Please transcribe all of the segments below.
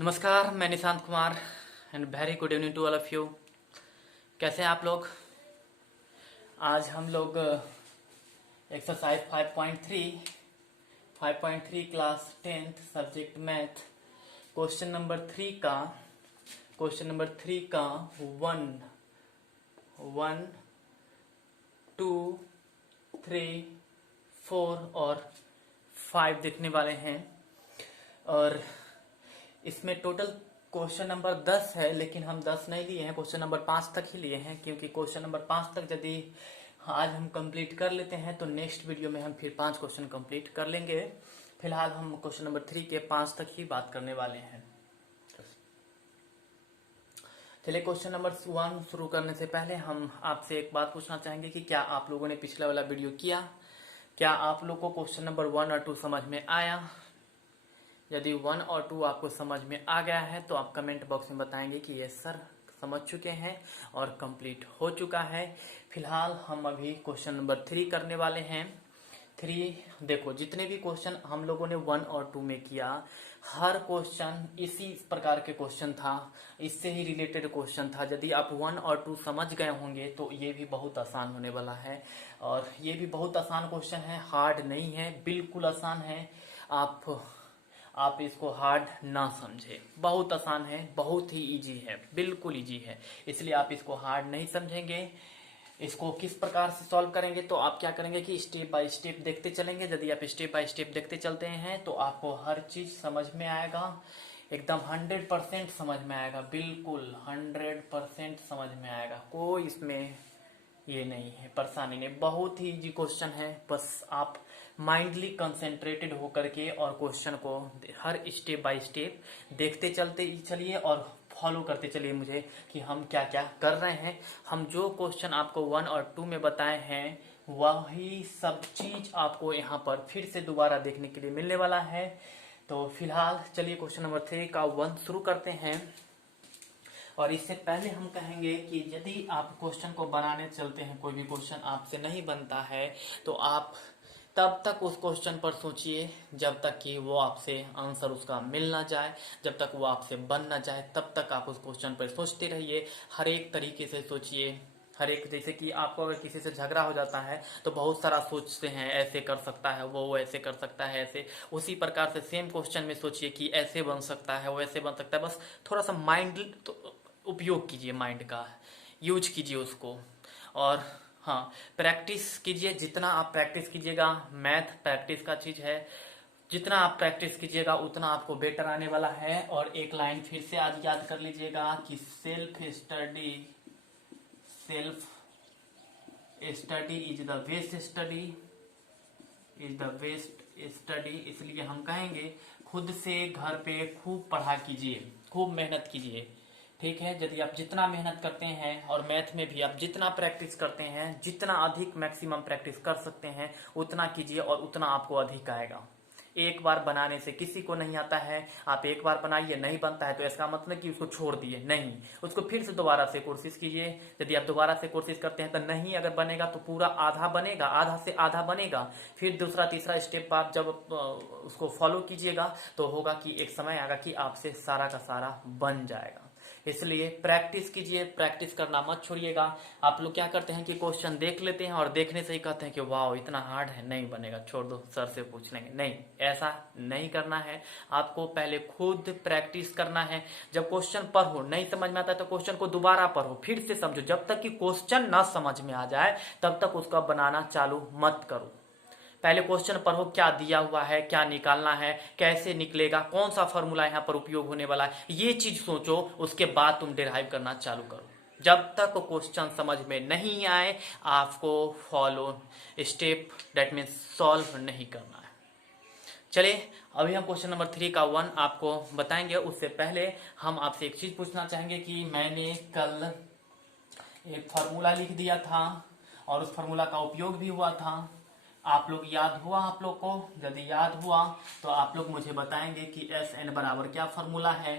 नमस्कार, मैं Nishant Kumar and very good evening to all of you. कैसे हैं आप लोग? आज हम लोग exercise 5.3 class 10th subject math question number three का 1, 2, 3, 4 और 5 देखने वाले हैं। और इसमें टोटल क्वेश्चन नंबर 10 है, लेकिन हम 10 नहीं लिए हैं, क्वेश्चन नंबर 5 तक ही लिए हैं, क्योंकि क्वेश्चन नंबर 5 तक यदि आज हम कंप्लीट कर लेते हैं तो नेक्स्ट वीडियो में हम फिर 5 क्वेश्चन कंप्लीट कर लेंगे। फिलहाल हम क्वेश्चन नंबर 3 के 5 तक ही बात करने वाले हैं। चलिए, क्वेश्चन नंबर 1 शुरू करने से पहले हम आपसे एक बात पूछना चाहेंगे कि क्या आप लोगों ने पिछला वाला वीडियो किया? क्या आप लोग को क्वेश्चन नंबर 1 और 2 समझ में आया? यदि 1 और 2 आपको समझ में आ गया है तो आप कमेंट बॉक्स में बताएंगे कि यस सर, समझ चुके हैं और कंप्लीट हो चुका है। फिलहाल हम अभी क्वेश्चन नंबर 3 करने वाले हैं। 3 देखो, जितने भी क्वेश्चन हम लोगों ने 1 और 2 में किया, हर क्वेश्चन इसी प्रकार के क्वेश्चन था, इससे ही रिलेटेड क्वेश्चन था। यदि आप 1 और 2 समझ गए होंगे तो ये भी बहुत आसान होने वाला है। और ये भी बहुत आसान क्वेश्चन है, हार्ड नहीं है, बिल्कुल आसान है। आप इसको हार्ड ना समझे, बहुत आसान है, बहुत ही इजी है, बिल्कुल इजी है, इसलिए आप इसको हार्ड नहीं समझेंगे। इसको किस प्रकार से सॉल्व करेंगे तो आप क्या करेंगे कि स्टेप बाय स्टेप देखते चलेंगे। यदि आप स्टेप बाय स्टेप देखते चलते हैं तो आपको हर चीज समझ में आएगा, एकदम 100% समझ में आएगा, बिल्कुल 100% समझ में आएगा। कोई इसमें ये नहीं है, परेशानी नहीं, बहुत ही इजी क्वेश्चन है। बस आप माइंडली कंसेंट्रेटेड होकर के और क्वेश्चन को हर स्टेप बाय स्टेप देखते चलते चलिए और फॉलो करते चलिए मुझे कि हम क्या क्या कर रहे हैं। हम जो क्वेश्चन आपको 1 और 2 में बताए हैं वही सब चीज आपको यहाँ पर फिर से दोबारा देखने के लिए मिलने वाला है। तो फिलहाल चलिए क्वेश्चन नंबर 3 का 1 शुरू करते हैं। और इससे पहले हम कहेंगे कि यदि आप क्वेश्चन को बनाने चलते हैं, कोई भी क्वेश्चन आपसे नहीं बनता है तो आप तब तक उस क्वेश्चन पर सोचिए जब तक कि वो आपसे आंसर उसका मिल ना जाए, जब तक वो आपसे बन ना जाए तब तक आप उस क्वेश्चन पर सोचते रहिए। हर एक तरीके से सोचिए, हर एक, जैसे कि आपको अगर किसी से झगड़ा हो जाता है तो बहुत सारा सोचते हैं, ऐसे कर सकता है वो ऐसे कर सकता है ऐसे। उसी प्रकार से सेम क्वेश्चन में सोचिए कि ऐसे बन सकता है वो ऐसे बन सकता है। बस थोड़ा सा माइंड तो उपयोग कीजिए, माइंड का यूज कीजिए उसको। और हाँ, प्रैक्टिस कीजिए, जितना आप प्रैक्टिस कीजिएगा, मैथ प्रैक्टिस का चीज है, जितना आप प्रैक्टिस कीजिएगा उतना आपको बेटर आने वाला है। और एक लाइन फिर से आज याद कर लीजिएगा कि self study is the best study. इसलिए हम कहेंगे खुद से घर पे खूब पढ़ा कीजिए, खूब मेहनत कीजिए, ठीक है। यदि आप जितना मेहनत करते हैं और मैथ में भी आप जितना प्रैक्टिस करते हैं, जितना अधिक मैक्सिमम प्रैक्टिस कर सकते हैं उतना कीजिए और उतना आपको अधिक आएगा। एक बार बनाने से किसी को नहीं आता है। आप एक बार बनाइए, नहीं बनता है तो इसका मतलब कि उसको छोड़ दिए, नहीं, उसको फिर से दोबारा से कोशिश कीजिए। यदि आप दोबारा से कोशिश करते हैं तो नहीं अगर बनेगा तो पूरा आधा बनेगा, आधा से आधा बनेगा, फिर दूसरा तीसरा स्टेप आप जब उसको फॉलो कीजिएगा तो होगा कि एक समय आएगा कि आपसे सारा का सारा बन जाएगा। इसलिए प्रैक्टिस कीजिए, प्रैक्टिस करना मत छोड़िएगा। आप लोग क्या करते हैं कि क्वेश्चन देख लेते हैं और देखने से ही कहते हैं कि वाह इतना हार्ड है, नहीं बनेगा, छोड़ दो, सर से पूछ लेंगे। नहीं, ऐसा नहीं करना है। आपको पहले खुद प्रैक्टिस करना है। जब क्वेश्चन पढ़ो, नहीं समझ में आता है तो क्वेश्चन को दोबारा पढ़ो, फिर से समझो, जब तक कि क्वेश्चन ना समझ में आ जाए तब तक उसका बनाना चालू मत करो। पहले क्वेश्चन पढ़ो, क्या दिया हुआ है, क्या निकालना है, कैसे निकलेगा, कौन सा फॉर्मूला यहाँ पर उपयोग होने वाला है, ये चीज सोचो, उसके बाद तुम डिराइव करना चालू करो। जब तक क्वेश्चन समझ में नहीं आए आपको follow step that means solve नहीं करना है। चलिए, अभी हम क्वेश्चन नंबर 3 का 1 आपको बताएंगे। उससे पहले हम आपसे एक चीज पूछना चाहेंगे कि मैंने कल एक फार्मूला लिख दिया था और उस फार्मूला का उपयोग भी हुआ था। आप लोग याद हुआ? आप लोग को यदि याद हुआ तो आप लोग मुझे बताएंगे कि एस एन बराबर क्या फार्मूला है।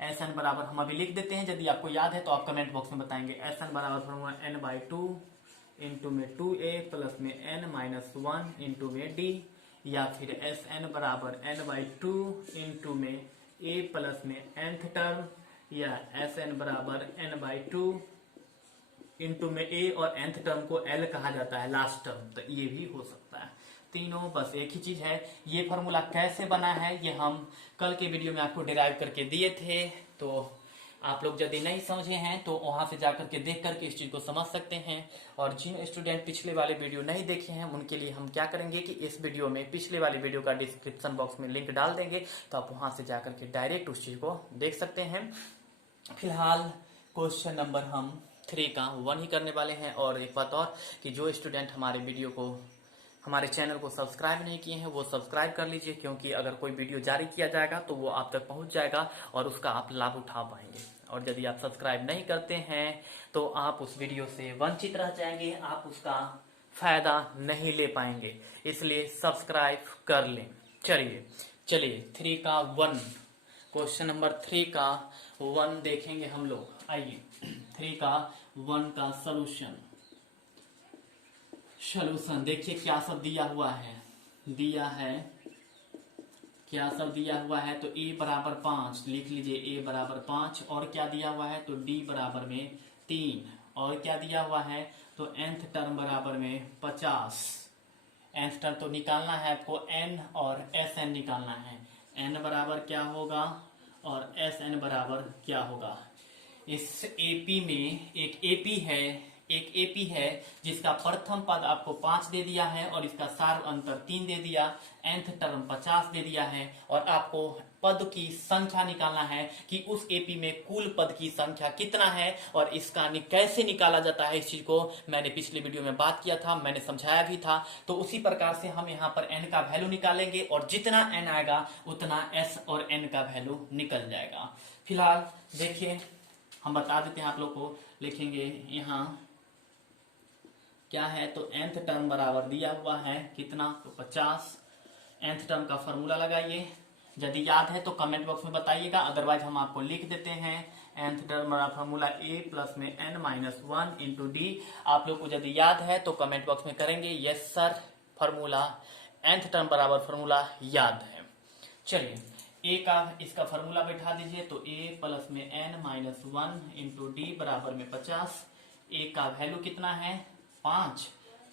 एस एन बराबर हम अभी लिख देते हैं, यदि आपको याद है तो आप कमेंट बॉक्स में बताएंगे। एस एन बराबर फार्मूला n/2 इंटू में 2a प्लस में n-1 इंटू में d, या फिर एस एन बराबर n/2 इंटू में a प्लस में nth टर्म या Sn बराबर n/2 इंटू में a और nth टर्म को l कहा जाता है लास्ट टर्म, तो ये भी हो सकता है। तीनों बस एक ही चीज है। ये फॉर्मूला कैसे बना है ये हम कल के वीडियो में आपको डिराइव करके दिए थे, तो आप लोग यदि नहीं समझे हैं तो वहां से जाकर के देख करके इस चीज को समझ सकते हैं। और जिन स्टूडेंट पिछले वाले वीडियो नहीं देखे हैं उनके लिए हम क्या करेंगे कि इस वीडियो में पिछले वाले वीडियो का डिस्क्रिप्शन बॉक्स में लिंक डाल देंगे, तो आप वहां से जाकर के डायरेक्ट उस चीज को देख सकते हैं। फिलहाल क्वेश्चन नंबर हम 3 का 1 ही करने वाले हैं। और एक बात और कि जो स्टूडेंट हमारे वीडियो को, हमारे चैनल को सब्सक्राइब नहीं किए हैं वो सब्सक्राइब कर लीजिए, क्योंकि अगर कोई वीडियो जारी किया जाएगा तो वो आप तक पहुंच जाएगा और उसका आप लाभ उठा पाएंगे। और यदि आप सब्सक्राइब नहीं करते हैं तो आप उस वीडियो से वंचित रह जाएंगे, आप उसका फायदा नहीं ले पाएंगे, इसलिए सब्सक्राइब कर लें। चलिए 3 का 1, क्वेश्चन नंबर 3 का 1 देखेंगे हम लोग। आइए 3 का 1 का सॉल्यूशन देखिए क्या सब दिया हुआ है। क्या सब दिया हुआ है तो a बराबर 5 लिख लीजिए, a बराबर 5। और क्या दिया हुआ है तो d बराबर में 3। और क्या दिया हुआ है तो nth टर्म बराबर में 50। nth टर्म तो निकालना है आपको, n और Sn निकालना है। n बराबर क्या होगा और Sn बराबर क्या होगा। इस AP में एक AP है जिसका प्रथम पद आपको 5 दे दिया है और इसका सार अंतर 3 दे दिया, nth टर्म 50 दे दिया है, और आपको पद की संख्या निकालना है कि उस AP में कुल पद की संख्या कितना है। और इसका कैसे निकाला जाता है इस चीज को मैंने पिछले वीडियो में बात किया था, मैंने समझाया भी था। तो उसी प्रकार से हम यहाँ पर n का वैल्यू निकालेंगे और जितना n आएगा उतना s और n का वैल्यू निकल जाएगा। फिलहाल देखिए हम बता देते हैं आप लोग को, लिखेंगे यहाँ क्या है तो nth टर्म बराबर दिया हुआ है कितना तो 50। nth टर्म का फॉर्मूला लगाइए, यदि याद है तो कमेंट बॉक्स में बताइएगा, अदरवाइज हम आपको लिख देते हैं। nth टर्म बराबर फॉर्मूला a प्लस में n-1 इंटू डी। आप लोग को यदि याद है तो कमेंट बॉक्स में करेंगे yes sir, formula nth term बराबर फॉर्मूला याद है। चलिए a का इसका फॉर्मूला बैठा दीजिए, तो a प्लस में n-1 इंटू डी बराबर में 50। a का वैल्यू कितना है 5,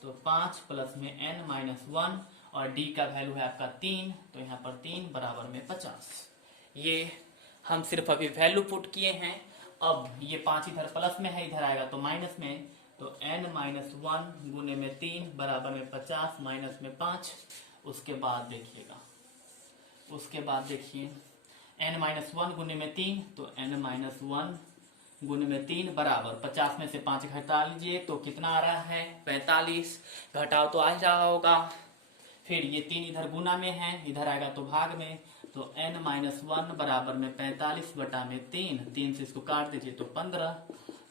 तो 5 प्लस में n-1 और d का वैल्यू है आपका 3, तो यहाँ पर 3 बराबर में 50। ये हम सिर्फ अभी वैल्यू पुट किए हैं। अब ये 5 इधर प्लस में है, इधर आएगा तो माइनस में, तो n-1 गुने में 3 बराबर में 50 माइनस में 5। उसके बाद देखिए n-1 गुने में 3, तो n-1 गुने में 3 बराबर 50 में से 5 घटा लीजिए तो कितना आ रहा है 45। घटाओ तो आ ही रहा होगा। फिर ये 3 इधर गुना में है, इधर आएगा तो भाग में, तो n-1 बराबर में 45 बटा में 3 से इसको काट दीजिए तो 15,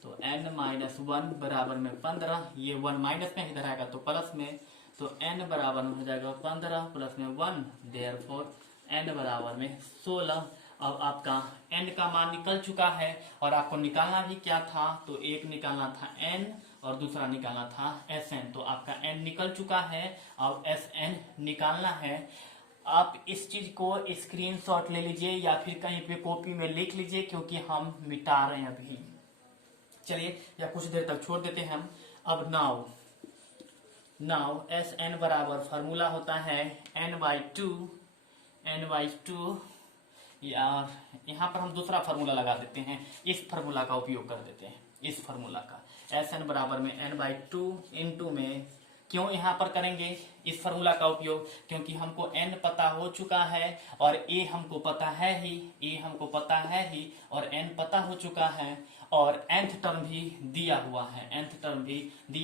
तो n-1 बराबर में 15। ये 1 माइनस में, इधर आएगा तो प्लस में, तो n बराबर में हो जाएगा 15 प्लस में 1, देयरफॉर n बराबर में 16। अब आपका n का मान निकल चुका है और आपको निकालना भी क्या था तो एक निकालना था n और दूसरा निकालना था Sn। तो आपका n निकल चुका है और Sn निकालना है। आप इस चीज को स्क्रीनशॉट ले लीजिए या फिर कहीं पे कॉपी में लिख लीजिए, क्योंकि हम मिटा रहे हैं अभी। चलिए या कुछ देर तक छोड़ देते हैं हम। अब नाउ Sn बराबर फार्मूला होता है n/2 यार यहाँ पर हम दूसरा फार्मूला लगा देते हैं, इस फार्मूला का उपयोग कर देते हैं। इस फार्मूला का Sn बराबर में n/2 इंटू में, क्यों यहाँ पर करेंगे इस फार्मूला का उपयोग, क्योंकि हमको n पता हो चुका है और a हमको पता है ही और n पता हो चुका है और nth टर्म भी दिया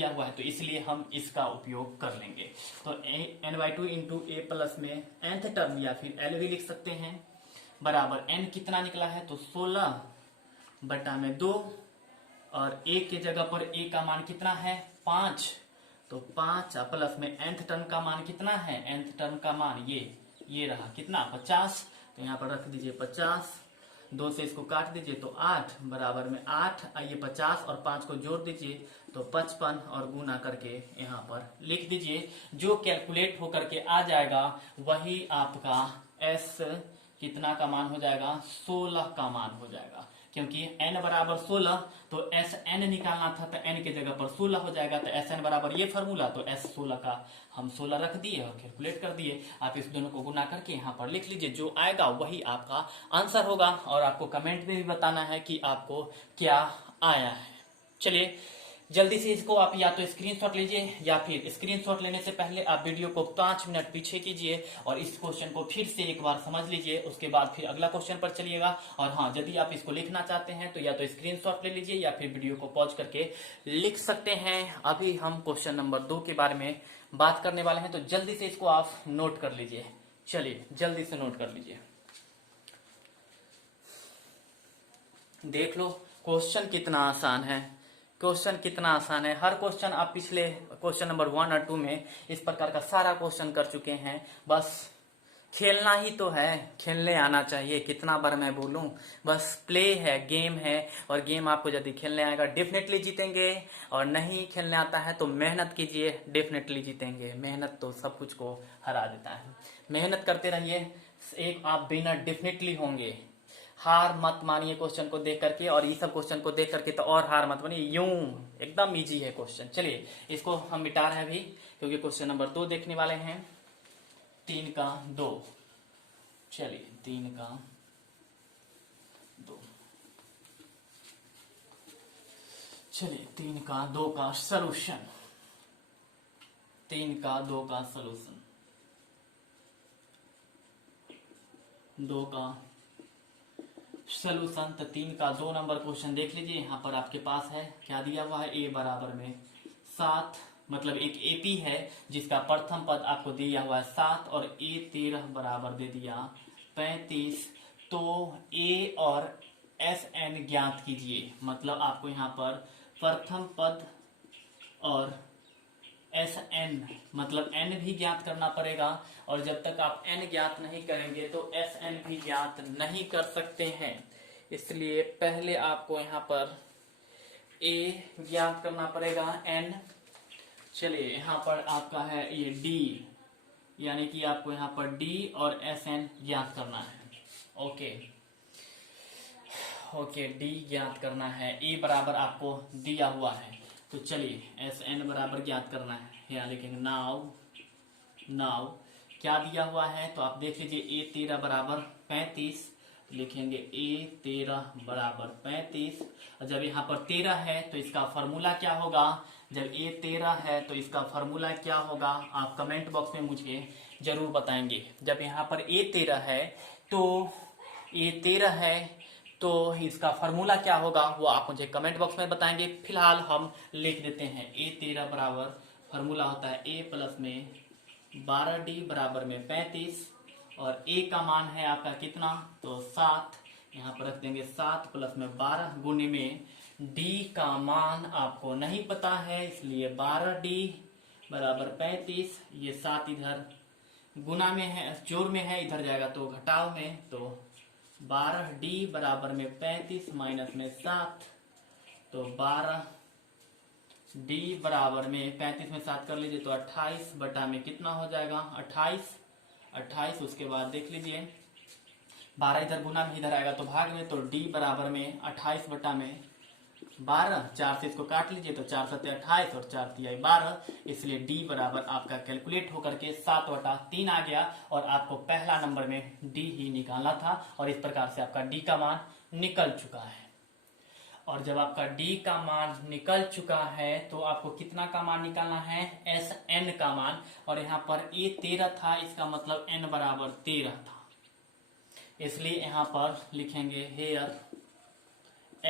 हुआ है, तो इसलिए हम इसका उपयोग कर लेंगे। तो n/2 इंटू a प्लस में nth टर्म या फिर l भी लिख सकते हैं, बराबर n कितना निकला है तो 16 बटा में 2 और a के जगह पर a का मान कितना है 5, तो 5 प्लस में nth टर्म का मान कितना है, nth टर्म का मान ये रहा कितना 50, तो यहाँ पर रख दीजिए 50, 2 से इसको काट दीजिए तो 8 बराबर में 8, आइए 50 और 5 को जोड़ दीजिए तो 55 और गुना करके यहाँ पर लिख दीजिए। जो कैलकुलेट होकर के आ जाएगा वही आपका कितना का मान हो जाएगा, 16 का मान हो जाएगा, क्योंकि n बराबर 16 तो Sn निकालना था तो n के जगह पर 16 हो जाएगा, तो Sn बराबर ये फॉर्मूला, तो S 16 का हम 16 रख दिए और कैलकुलेट कर दिए। आप इस दोनों को गुना करके यहाँ पर लिख लीजिए, जो आएगा वही आपका आंसर होगा, और आपको कमेंट में भी बताना है कि आपको क्या आया है। चलिए जल्दी से इसको आप या तो स्क्रीनशॉट लीजिए, या फिर स्क्रीनशॉट लेने से पहले आप वीडियो को 5 मिनट पीछे कीजिए और इस क्वेश्चन को फिर से एक बार समझ लीजिए, उसके बाद फिर अगला क्वेश्चन पर चलिएगा। और हाँ, यदि आप इसको लिखना चाहते हैं तो या तो स्क्रीनशॉट ले लीजिए या फिर वीडियो को पॉज करके लिख सकते हैं। अभी हम क्वेश्चन नंबर 2 के बारे में बात करने वाले हैं, तो जल्दी से इसको आप नोट कर लीजिए। चलिए जल्दी से नोट कर लीजिए, देख लो क्वेश्चन कितना आसान है, क्वेश्चन कितना आसान है। हर क्वेश्चन आप पिछले क्वेश्चन नंबर 1 और 2 में इस प्रकार का सारा क्वेश्चन कर चुके हैं, बस खेलना ही तो है, खेलने आना चाहिए। कितना बार मैं बोलूं, बस प्ले है, गेम है, और गेम आपको यदि खेलने आएगा डेफिनेटली जीतेंगे, और नहीं खेलने आता है तो मेहनत कीजिए, डेफिनेटली जीतेंगे। मेहनत तो सब कुछ को हरा देता है, मेहनत करते रहिए, एक आप विनर डेफिनेटली होंगे। हार मत मानिए क्वेश्चन को देख करके, और ये सब क्वेश्चन को देख करके तो और हार मत मानिए, यूं एकदम इजी है क्वेश्चन। चलिए इसको हम मिटा रहे हैं अभी, क्योंकि क्वेश्चन नंबर 2 देखने वाले हैं, 3 का 2। चलिए 3 का 2, चलिए 3 का 2 का सलूशन, 3 का 2 का सलूशन, 2 का सलूशन। तो 3 का 2 नंबर क्वेश्चन देख लीजिए, यहाँ पर आपके पास है क्या दिया हुआ है, a बराबर में 7, मतलब एक एपी है जिसका प्रथम पद आपको दिया हुआ है 7 और a 13 बराबर दे दिया 35। तो a और Sn ज्ञात कीजिए, मतलब आपको यहाँ पर प्रथम पद और Sn मतलब n भी ज्ञात करना पड़ेगा, और जब तक आप n ज्ञात नहीं करेंगे तो Sn भी ज्ञात नहीं कर सकते हैं। इसलिए पहले आपको यहाँ पर a ज्ञात करना पड़ेगा, n। चलिए यहाँ पर आपका है ये d, यानी कि आपको यहाँ पर d और Sn ज्ञात करना है। ओके d ज्ञात करना है, a बराबर आपको दिया हुआ है, तो चलिए Sn बराबर ज्ञात करना है। यहाँ लिखेंगे नाउ क्या दिया हुआ है, तो आप देख लीजिए a 13 बराबर 35, लिखेंगे a 13 बराबर 35। और जब यहाँ पर 13 है तो इसका फॉर्मूला क्या होगा, जब a 13 है तो इसका फॉर्मूला क्या होगा, आप कमेंट बॉक्स में मुझे जरूर बताएंगे। जब यहाँ पर a 13 है तो इसका फॉर्मूला क्या होगा वो आप मुझे कमेंट बॉक्स में बताएंगे। फिलहाल हम लिख देते हैं a 13 बराबर फॉर्मूला होता है a प्लस में 12d बराबर में 35, और a का मान है आपका कितना, तो 7। यहाँ पर रख देंगे 7 प्लस में 12 गुने में d का मान आपको नहीं पता है, इसलिए 12d बराबर 35। ये 7 इधर गुना में है, जोड़ में है, इधर जाएगा तो घटाव में, तो 12d बराबर में 35 माइनस में 7, तो 12d बराबर में 35 में 7 कर लीजिए तो 28 बटा में कितना हो जाएगा, 28। उसके बाद देख लीजिए 12 इधर गुना में, इधर आएगा तो भाग में, तो d बराबर में 28 बटा में 12, 4 से इसको काट लीजिए तो 4 7 28 और 4 3 12, इसलिए d बराबर आपका कैलकुलेट होकर के 7/3 आ गया, और आपको पहला नंबर में d ही निकालना था, और इस प्रकार से आपका d का मान निकल चुका है। और जब आपका d का मान निकल चुका है तो आपको कितना का मान निकालना है, Sn का मान, और यहाँ पर a 13 था, इसका मतलब n बराबर 13 था, इसलिए यहाँ पर लिखेंगे हेयर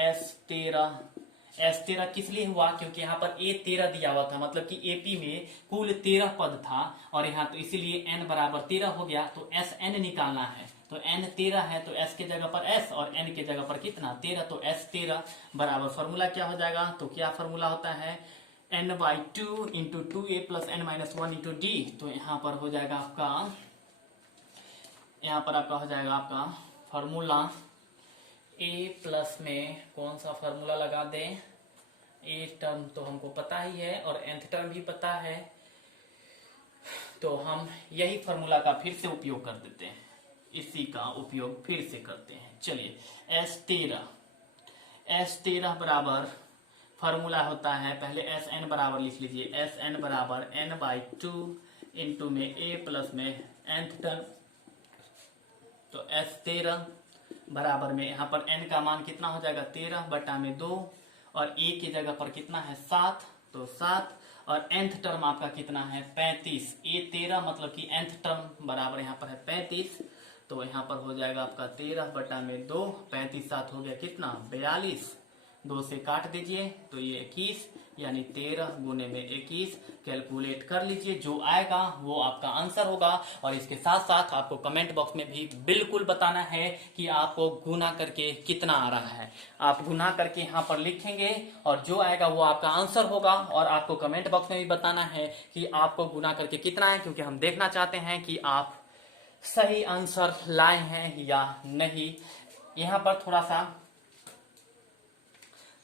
S13 किस लिए हुआ, क्योंकि यहाँ पर a 13 दिया हुआ था, मतलब कि AP में कुल 13 पद था, और यहाँ तो इसीलिए n बराबर 13 हो गया, तो Sn निकालना है, तो n 13 है तो s के जगह पर s और n के जगह पर कितना 13, तो S13 बराबर फॉर्मूला क्या हो जाएगा, तो क्या फॉर्मूला होता है, n/2 into 2a plus n-1 into d। तो यहाँ पर हो जाएगा आपका फॉर्मूला a प्लस में कौन सा फॉर्मूला लगा दें, a टर्म तो हमको पता ही है और nth टर्म भी पता है, तो हम यही फॉर्मूला का फिर से उपयोग कर देते हैं। इसी का उपयोग फिर से करते हैं। चलिए S13 बराबर फॉर्मूला होता है, पहले Sn बराबर लिख लीजिए, Sn बराबर n/2 इंटू में a प्लस में nth टर्म। तो S13 बराबर में यहाँ पर n का मान कितना हो जाएगा 13/2 और a की जगह पर कितना है 7, तो 7 और nth टर्म आपका कितना है 35। a 13 मतलब कि nth टर्म बराबर यहाँ पर है 35, तो यहाँ पर हो जाएगा आपका 13/2, 35 7 हो गया कितना 42, 2 से काट दीजिए तो ये 21, यानी 13 गुने में 21 कैलकुलेट कर लीजिए, जो आएगा वो आपका आंसर होगा। और इसके साथ साथ आपको कमेंट बॉक्स में भी बिल्कुल बताना है कि आपको गुना करके कितना आ रहा है। आप गुना करके यहाँ पर लिखेंगे और जो आएगा वो आपका आंसर होगा। और आपको कमेंट बॉक्स में भी बताना है कि आपको गुना करके कितना है, क्योंकि हम देखना चाहते हैं कि आप सही आंसर लाए हैं या नहीं। यहाँ पर थोड़ा सा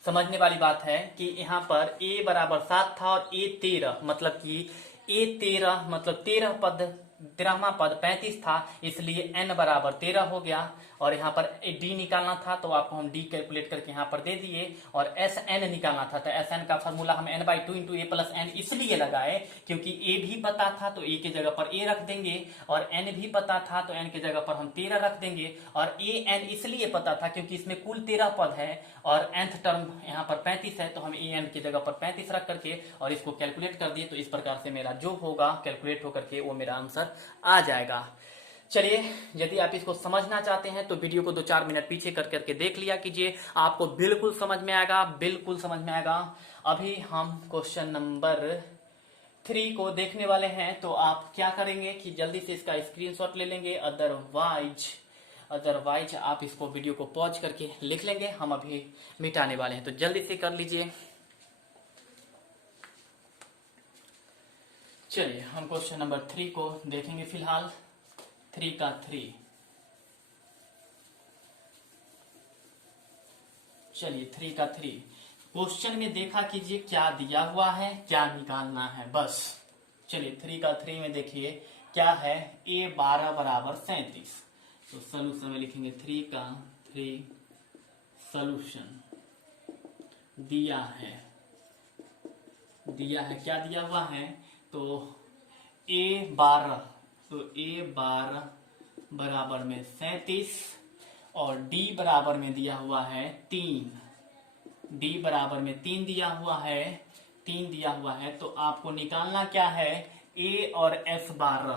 समझने वाली बात है कि यहाँ पर a बराबर 7 था और a 13 मतलब कि a 13 मतलब 13वां पद 35 था, इसलिए n बराबर 13 हो गया। और यहाँ पर d निकालना था तो आपको हम d कैलकुलेट करके यहाँ पर दे दिए। और Sn निकालना था तो Sn का फॉर्मूला हम n/2 into a plus n इसलिए लगाए क्योंकि a भी पता था तो a की जगह पर a रख देंगे, और n भी पता था तो n की जगह पर हम 13 रख देंगे। और an इसलिए पता था क्योंकि इसमें कुल 13 पद है और nth टर्म यहाँ पर 35 है, तो हम an की जगह पर 35 रख करके और इसको कैलकुलेट कर दिए। तो इस प्रकार से मेरा जो होगा कैलकुलेट होकर के वो मेरा आंसर आ जाएगा। चलिए, यदि आप इसको समझना चाहते हैं तो वीडियो को 2-4 मिनट पीछे कर करके देख लिया कीजिए, आपको बिल्कुल समझ में आएगा, बिल्कुल समझ में आएगा। अभी हम क्वेश्चन नंबर 3 को देखने वाले हैं, तो आप क्या करेंगे कि जल्दी से इसका स्क्रीनशॉट ले लेंगे, अदरवाइज आप इसको वीडियो को पॉज करके लिख लेंगे, हम अभी मिटाने वाले हैं, तो जल्दी से कर लीजिए। चलिए हम क्वेश्चन नंबर 3 को देखेंगे फिलहाल। 3 का 3, चलिए 3 का 3 क्वेश्चन में देखा कीजिए क्या दिया हुआ है, क्या निकालना है बस। चलिए 3 का 3 में देखिए क्या है, a12 बराबर 37, तो सोल्यूशन में लिखेंगे 3 का 3 सोल्यूशन दिया है क्या दिया हुआ है, तो a12, तो a12 बराबर में 37 और d बराबर में दिया हुआ है 3, d बराबर में 3 दिया हुआ है, तो आपको निकालना क्या है a और s12,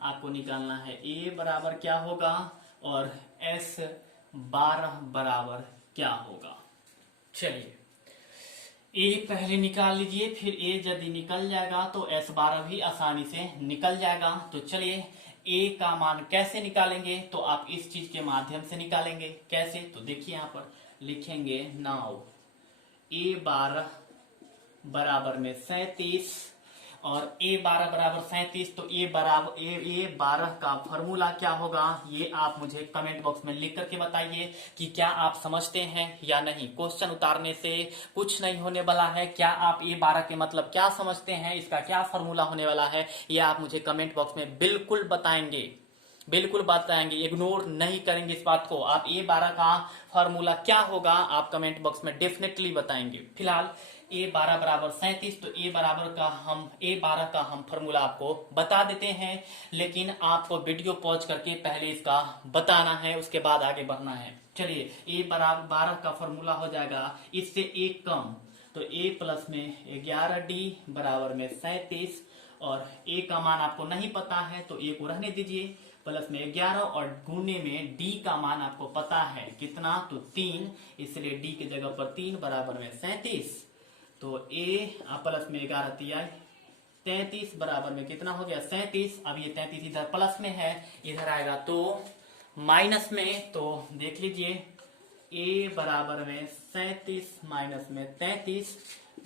आपको निकालना है a बराबर क्या होगा और s12 बराबर क्या होगा। चलिए a पहले निकाल लीजिए, फिर a यदि निकल जाएगा तो s12 भी आसानी से निकल जाएगा। तो चलिए a का मान कैसे निकालेंगे, तो आप इस चीज के माध्यम से निकालेंगे। कैसे, तो देखिए यहाँ पर लिखेंगे नाउ a12 बराबर में 37 और a12 बराबर 37, तो a12 का फॉर्मूला क्या होगा, ये आप मुझे कमेंट बॉक्स में लिख करके बताइए कि क्या आप समझते हैं या नहीं। क्वेश्चन उतारने से कुछ नहीं होने वाला है, क्या आप a12 के मतलब क्या समझते हैं, इसका क्या फॉर्मूला होने वाला है, ये आप मुझे कमेंट बॉक्स में बिल्कुल बताएंगे, इग्नोर नहीं करेंगे इस बात को। आप a12 का फॉर्मूला क्या होगा आप कमेंट बॉक्स में डेफिनेटली बताएंगे। फिलहाल a12 बराबर 37, तो a12 का हम फॉर्मूला आपको बता देते हैं, लेकिन आपको वीडियो पॉज करके पहले इसका बताना है, उसके बाद आगे बढ़ना है। चलिए a12 का फॉर्मूला हो जाएगा इससे एक कम, तो a प्लस में 11d बराबर में 37 और a का मान आपको नहीं पता है तो a को रहने दीजिए, प्लस में 11 और गुने में d का मान आपको पता है कितना, तो 3, इसलिए d की जगह पर 3 बराबर में 37, तो a प्लस में 11 33 बराबर में कितना हो गया 37। अब ये 33 इधर प्लस में है, इधर आएगा तो माइनस में, तो देख लीजिए a बराबर में 37 माइनस में 33,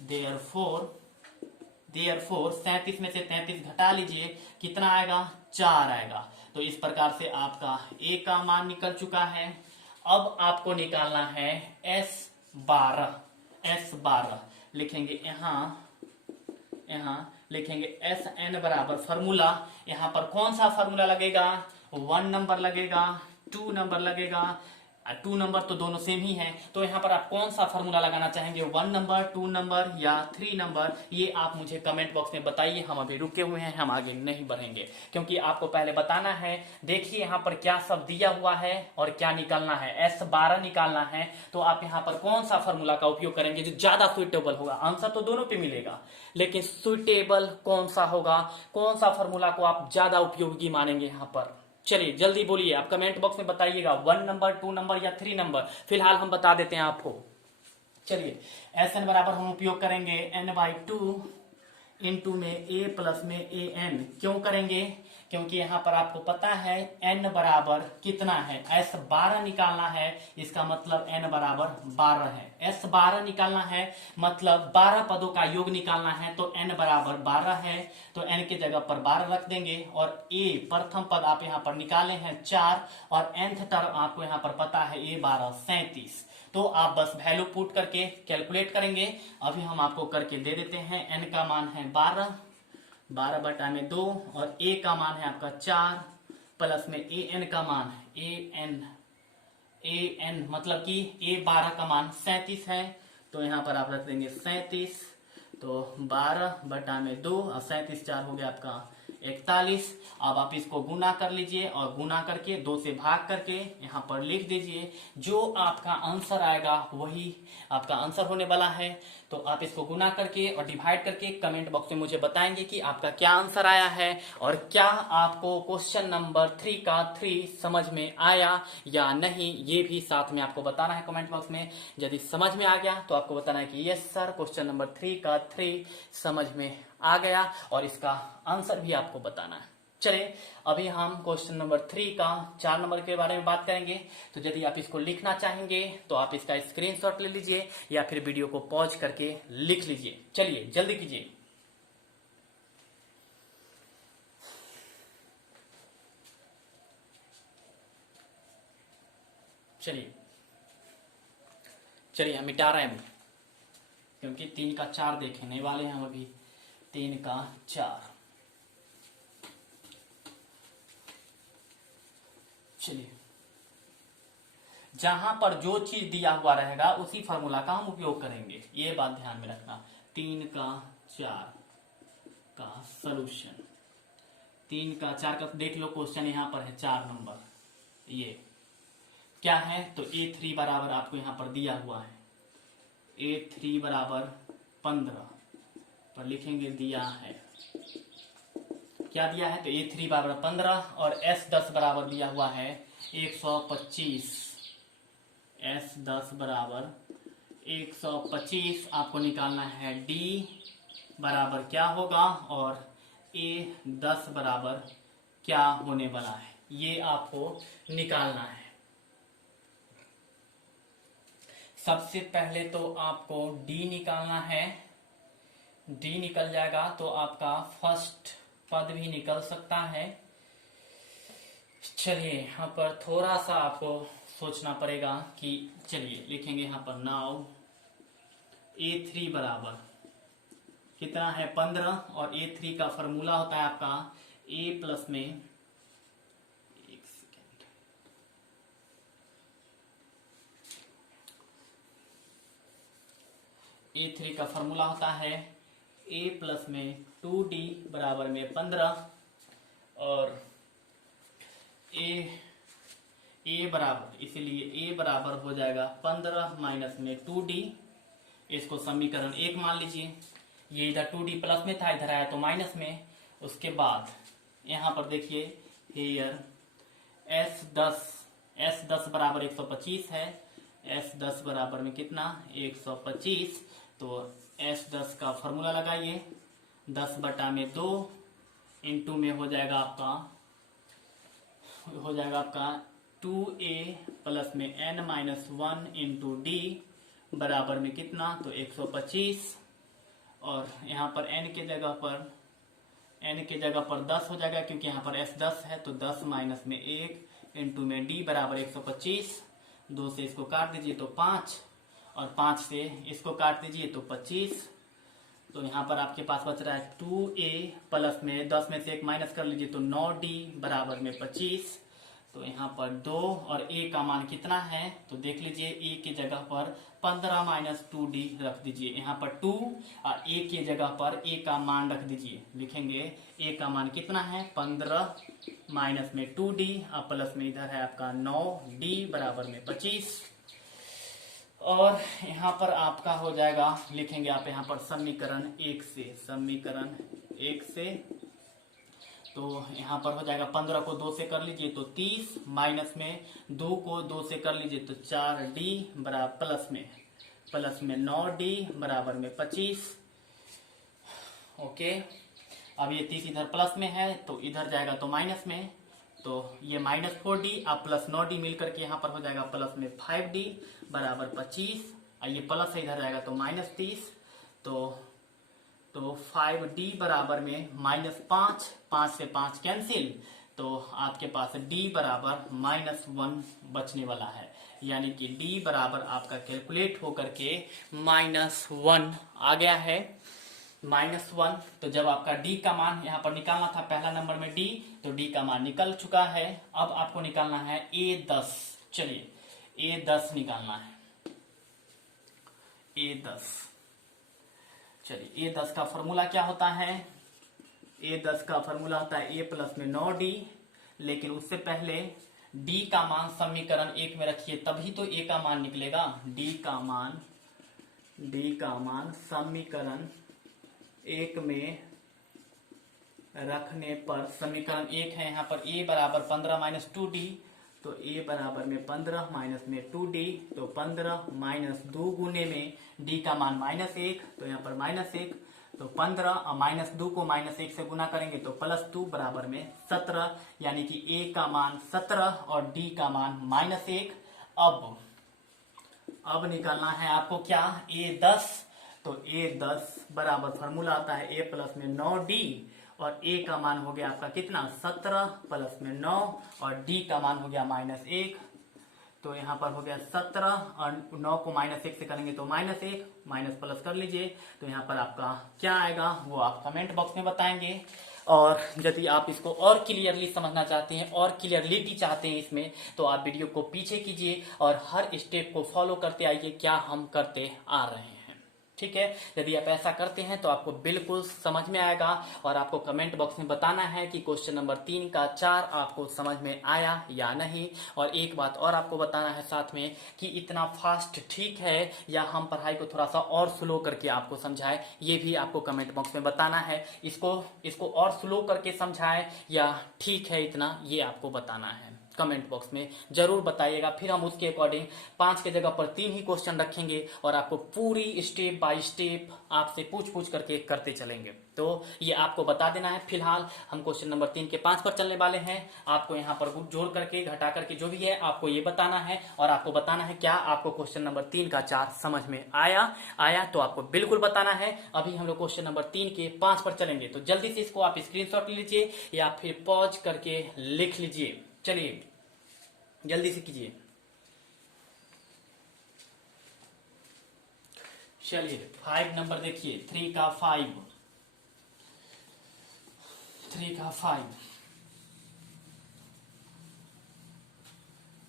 देयरफॉर 37 में से 33 घटा लीजिए, कितना आएगा 4 आएगा। तो इस प्रकार से आपका a का मान निकल चुका है। अब आपको निकालना है S12 लिखेंगे यहाँ लिखेंगे एस एन बराबर फॉर्मूला, यहाँ पर कौन सा फॉर्मूला लगेगा, 1 नंबर लगेगा, 2 नंबर लगेगा, 2 नंबर तो दोनों सेम ही हैं, तो यहाँ पर आप कौन सा फॉर्मूला लगाना चाहेंगे, 1 नंबर, 2 नंबर या 3 नंबर, ये आप मुझे कमेंट बॉक्स में बताइए। हम अभी रुके हुए हैं, हम आगे नहीं बढ़ेंगे क्योंकि आपको पहले बताना है। देखिए यहाँ पर क्या सब दिया हुआ है और क्या निकालना है, S12 निकालना है, तो आप यहाँ पर कौन सा फॉर्मूला का उपयोग करेंगे जो ज्यादा सुइटेबल होगा। आंसर तो दोनों पे मिलेगा, लेकिन सुइटेबल कौन सा होगा, कौन सा फॉर्मूला को आप ज्यादा उपयोगी मानेंगे यहाँ पर। चलिए जल्दी बोलिए, आप कमेंट बॉक्स में बताइएगा, 1 नंबर, 2 नंबर या 3 नंबर। फिलहाल हम बता देते हैं आपको। चलिए एस एन बराबर हम उपयोग करेंगे n/2 इंटू में a प्लस में ए एन। क्यों करेंगे, क्योंकि यहाँ पर आपको पता है n बराबर कितना है, S12 निकालना है, इसका मतलब n बराबर 12 है। S12 निकालना है मतलब 12 पदों का योग निकालना है, तो n बराबर 12 है, तो n की जगह पर 12 रख देंगे। और a प्रथम पद आप यहाँ पर निकाले हैं 4 और nth टर्म आपको यहाँ पर पता है a 12 37, तो आप बस वैल्यू पुट करके कैलकुलेट करेंगे। अभी हम आपको करके दे देते हैं। n का मान है 12, 12 बटा में 2 और a का मान है आपका 4 प्लस में ए एन का मान है ए एन मतलब कि a12 का मान 37 है, तो यहाँ पर आप रख देंगे 37, तो 12 बटा में 2 और 37 4 हो गया आपका 41। अब आप इसको गुना कर लीजिए और गुना करके 2 से भाग करके यहाँ पर लिख दीजिए। जो आपका आंसर आएगा वही आपका आंसर होने वाला है, तो आप इसको गुना करके और डिवाइड करके कमेंट बॉक्स में मुझे बताएंगे कि आपका क्या आंसर आया है और क्या आपको क्वेश्चन नंबर 3 का 3 समझ में आया या नहीं, ये भी साथ में आपको बताना है कमेंट बॉक्स में। यदि समझ में आ गया तो आपको बताना है कि यस सर क्वेश्चन नंबर 3 का 3 समझ में आ गया, और इसका आंसर भी आपको बताना है। चलिए अभी हम क्वेश्चन नंबर 3 का 4 नंबर के बारे में बात करेंगे। तो यदि आप इसको लिखना चाहेंगे तो आप इसका स्क्रीनशॉट ले लीजिए या फिर वीडियो को पॉज करके लिख लीजिए। चलिए जल्दी कीजिए। चलिए हम मिटा रहे हैं क्योंकि 3 का 4 देखने वाले हैं हम अभी। 3 का 4, चलिए जहां पर जो चीज दिया हुआ रहेगा उसी फॉर्मूला का हम उपयोग करेंगे, ये बात ध्यान में रखना। 3 का 4 का सॉल्यूशन, 3 का 4 का देख लो क्वेश्चन यहाँ पर है 4 नंबर, ये क्या है, तो A3 बराबर आपको यहाँ पर दिया हुआ है, A3 बराबर 15 पर लिखेंगे दिया है, क्या दिया है, तो A3 बराबर 15 और S10 बराबर दिया हुआ है 125, S10 बराबर 125 आपको निकालना है। D बराबर क्या होगा और A10 बराबर क्या होने वाला है, ये आपको निकालना है। सबसे पहले तो आपको D निकालना है, D निकल जाएगा तो आपका फर्स्ट पद भी निकल सकता है। चलिए यहाँ पर थोड़ा सा आपको सोचना पड़ेगा कि चलिए लिखेंगे यहाँ पर नाउ A3 बराबर कितना है 15 और A3 का फॉर्मूला होता है आपका A प्लस में, एक सेकेंड, A3 का फॉर्मूला होता है A प्लस में 2D बराबर में 15 और A बराबर, इसीलिए A बराबर हो जाएगा 15 माइनस में 2D, इसको समीकरण 1 मान लीजिए। ये इधर 2D प्लस में था, इधर आया तो माइनस में। उसके बाद यहाँ पर देखिए हेयर S10 बराबर 125 है, S10 बराबर में कितना 125, तो S10 का फॉर्मूला लगाइए, 10 बटा में 2 इंटू में हो जाएगा आपका 2A प्लस में n-1 इंटू D बराबर में कितना, तो 125, और यहाँ पर n के जगह पर 10 हो जाएगा क्योंकि यहाँ पर S10 है, तो 10 माइनस में 1 इंटू में D बराबर 125, 2 से इसको काट दीजिए तो 5 और 5 से इसको काट दीजिए तो 25, तो यहाँ पर आपके पास बच रहा है 2a प्लस में 10 में से 1 माइनस कर लीजिए तो 9d बराबर में 25। तो यहाँ पर 2 और a का मान कितना है तो देख लीजिए a की जगह पर 15 माइनस 2d रख दीजिए। यहाँ पर 2 और a की जगह पर a का मान रख दीजिए। लिखेंगे a का मान कितना है 15 माइनस में 2d और प्लस में इधर है आपका 9d बराबर में 25। और यहाँ पर आपका हो जाएगा, लिखेंगे आप यहाँ पर समीकरण 1 से तो यहाँ पर हो जाएगा 15 को 2 से कर लीजिए तो 30 माइनस में 2 को 2 से कर लीजिए तो 4d बराबर प्लस में 9d बराबर में 25। ओके, अब ये 30 इधर प्लस में है तो इधर जाएगा तो माइनस में, तो ये -4d अब प्लस 9d मिलकर के यहाँ पर हो जाएगा प्लस में 5d बराबर 25। और ये प्लस है इधर जाएगा तो -30 तो 5d बराबर में -5, 5 से 5 कैंसिल तो आपके पास d बराबर -1 बचने वाला है। यानी कि d बराबर आपका कैलकुलेट होकर के -1 आ गया है। -1 तो जब आपका d का मान यहाँ पर निकालना था पहला नंबर में d, तो d का मान निकल चुका है। अब आपको निकालना है a10। चलिए a10 निकालना है, a10। चलिए a10 का फॉर्मूला क्या होता है, a10 का फॉर्मूला होता है a प्लस में 9d, लेकिन उससे पहले d का मान समीकरण 1 में रखिए तभी तो a का मान निकलेगा। d का मान समीकरण 1 में रखने पर समीकरण 1 है यहाँ पर a बराबर 15 माइनस 2d, तो a बराबर में 15 माइनस में 2d, तो 15 माइनस 2 गुने में d का मान -1, तो यहाँ पर -1, तो 15 और -2 को -1 से गुना करेंगे तो +2 बराबर में 17, यानी कि a का मान 17 और d का मान -1। अब निकालना है आपको क्या, a10। तो a10 बराबर फॉर्मूला आता है a प्लस में 9d और a का मान हो गया आपका कितना 17 प्लस में 9 और d का मान हो गया -1। तो यहाँ पर हो गया 17 और 9 को -1 से करेंगे तो -1, माइनस प्लस कर लीजिए। तो यहाँ पर आपका क्या आएगा वो आप कमेंट बॉक्स में बताएंगे। और यदि आप इसको और क्लियरली समझना चाहते हैं और क्लियरलिटी चाहते हैं इसमें, तो आप वीडियो को पीछे कीजिए और हर स्टेप को फॉलो करते आइए क्या हम करते आ रहे हैं। ठीक है, यदि आप ऐसा करते हैं तो आपको बिल्कुल समझ में आएगा। और आपको कमेंट बॉक्स में बताना है कि क्वेश्चन नंबर 3 का 4 आपको समझ में आया या नहीं। और एक बात और आपको बताना है साथ में कि इतना फास्ट ठीक है या हम पढ़ाई को थोड़ा सा और स्लो करके आपको समझाए, ये भी आपको कमेंट बॉक्स में बताना है। इसको और स्लो करके समझाए या ठीक है इतना, ये आपको बताना है। कमेंट बॉक्स में जरूर बताइएगा, फिर हम उसके अकॉर्डिंग 5 के जगह पर 3 ही क्वेश्चन रखेंगे और आपको पूरी स्टेप बाय स्टेप आपसे पूछ करके करते चलेंगे। तो ये आपको बता देना है। फिलहाल हम क्वेश्चन नंबर 3 के 5 पर चलने वाले हैं। आपको यहाँ पर जोड़ करके घटा करके जो भी है आपको ये बताना है और आपको बताना है क्या आपको क्वेश्चन नंबर 3 का 4 समझ में आया तो आपको बिल्कुल बताना है। अभी हम लोग क्वेश्चन नंबर 3 के 5 पर चलेंगे, तो जल्दी से इसको आप स्क्रीनशॉट लीजिए या फिर पॉज करके लिख लीजिए। चलिए जल्दी से कीजिए। चलिए 5 नंबर देखिए, 3 का 5, 3 का 5,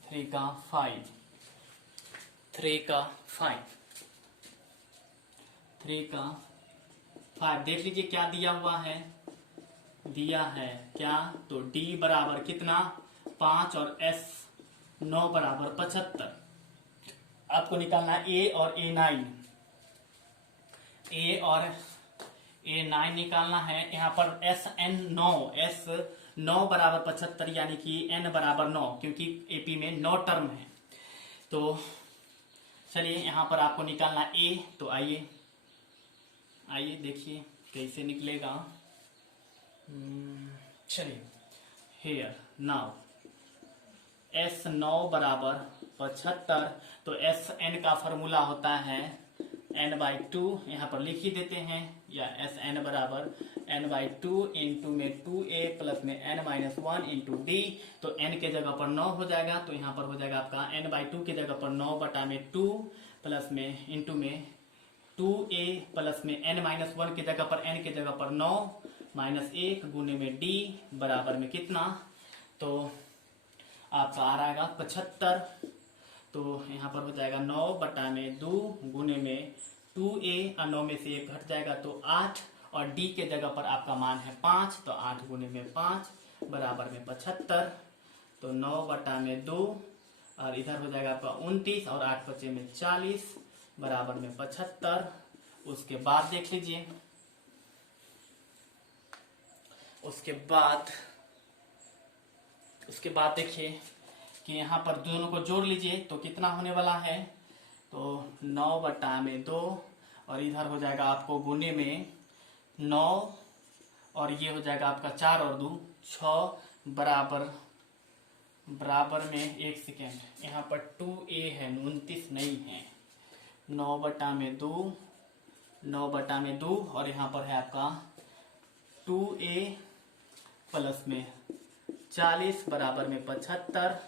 3 का 5, 3 का 5, 3 का 5 देख लीजिए क्या दिया हुआ है, दिया है क्या, तो d बराबर कितना 5 और s 9 बराबर 75। आपको निकालना है a और a9, a और a9 निकालना है। यहाँ पर s9 बराबर 75 यानी कि n बराबर 9, क्योंकि एपी में 9 टर्म है। तो चलिए यहाँ पर आपको निकालना a, तो आइए देखिए कैसे निकलेगा। चलिए हेयर नाउ S9 बराबर 75, तो Sn का फॉर्मूला होता है n/2, यहाँ पर लिख ही देते हैं, या Sn बराबर n/2 इंटू में 2a प्लस में n-1 इंटू d, तो n के जगह पर 9 हो जाएगा, तो यहाँ पर हो जाएगा आपका n/2 की जगह पर 9 बटा में 2 प्लस में इंटू में 2a प्लस में n-1 की जगह पर n की जगह पर 9 -1 गुने में d बराबर में कितना, तो आपका आ रहेगा 75। तो यहाँ पर हो जाएगा 9/2 गुने में 2a और 9 में से 1 घट जाएगा तो 8 और d के जगह पर आपका मान है 5, तो 8 गुने में 5 बराबर में 75। तो 9/2 और इधर हो जाएगा आपका 29 और 8 बचे में 40 बराबर में 75। उसके बाद देख लीजिए, उसके बाद देखिए कि यहाँ पर दोनों को जोड़ लीजिए तो कितना होने वाला है, तो 9/2 और इधर हो जाएगा आपको गुने में 9 और ये हो जाएगा आपका 4 और 2 6 बराबर में 1 सेकेंड, यहाँ पर 2a है 29 नहीं है। 9/2 और यहाँ पर है आपका 2a प्लस में 40 बराबर में 75।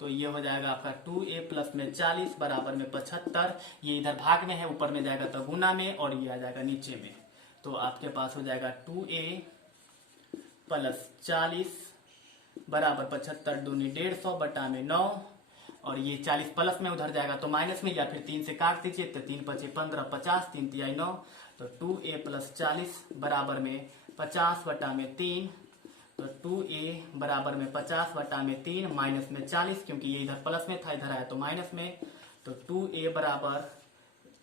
तो ये हो जाएगा आपका 2a प्लस में 40 बराबर में 75। ये इधर भाग में है, ऊपर में जाएगा तो गुना में और ये आ जाएगा नीचे में। तो आपके पास हो जाएगा 2a प्लस 40 बराबर 75 दूनी 150 बटा में 9 और ये 40 प्लस में उधर जाएगा तो माइनस में, या फिर 3 से काट दीजिए तो 3 × 5 = 15 50 3 × 9 तो 2a प्लस 40 बराबर में 50 बटा में 3। तो 2a बराबर में 50 बटा में 3 माइनस में 40 क्योंकि ये इधर प्लस में था, इधर आया तो माइनस में। तो 2a बराबर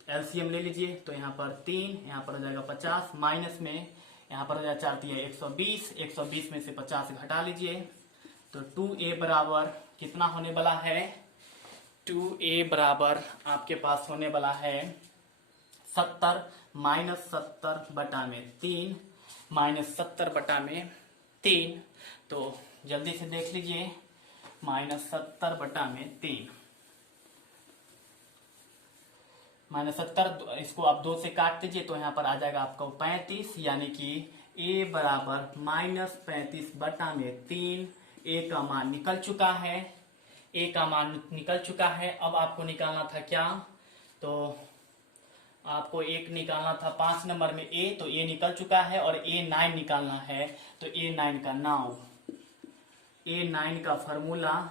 एलसीएम ले लीजिए तो यहाँ पर 3, यहाँ पर हो जाएगा 50 माइनस में, यहाँ पर हो जाएगा 4 × 3 = 120 में से 50 घटा लीजिए। तो 2a बराबर कितना होने वाला है, 2a बराबर आपके पास होने वाला है 70 -70 बटा में 3 -70 बटा में 3। तो जल्दी से देख लीजिए, -70 बटा में 3 -70, इसको आप 2 से काट दीजिए तो यहाँ पर आ जाएगा आपका 35, यानी कि a बराबर -35 बटा में 3। a का मान निकल चुका है, a का मान निकल चुका है। अब आपको निकालना था क्या, तो आपको एक निकालना था 5 नंबर में a, तो a निकल चुका है और a9 निकालना है। तो a9 का नाउ, a9 का फॉर्मूला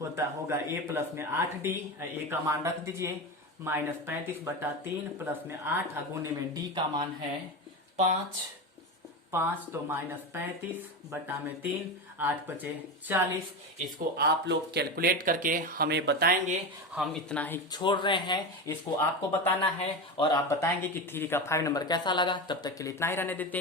होगा a प्लस में 8d, a का मान रख दीजिए -35 बटा 3 प्लस में 8 गुने में d का मान है 5 तो -35 बटा में 3 8 बचे 40। इसको आप लोग कैलकुलेट करके हमें बताएंगे, हम इतना ही छोड़ रहे हैं, इसको आपको बताना है और आप बताएंगे कि 3 का 5 नंबर कैसा लगा। तब तक के लिए इतना ही रहने देते हैं।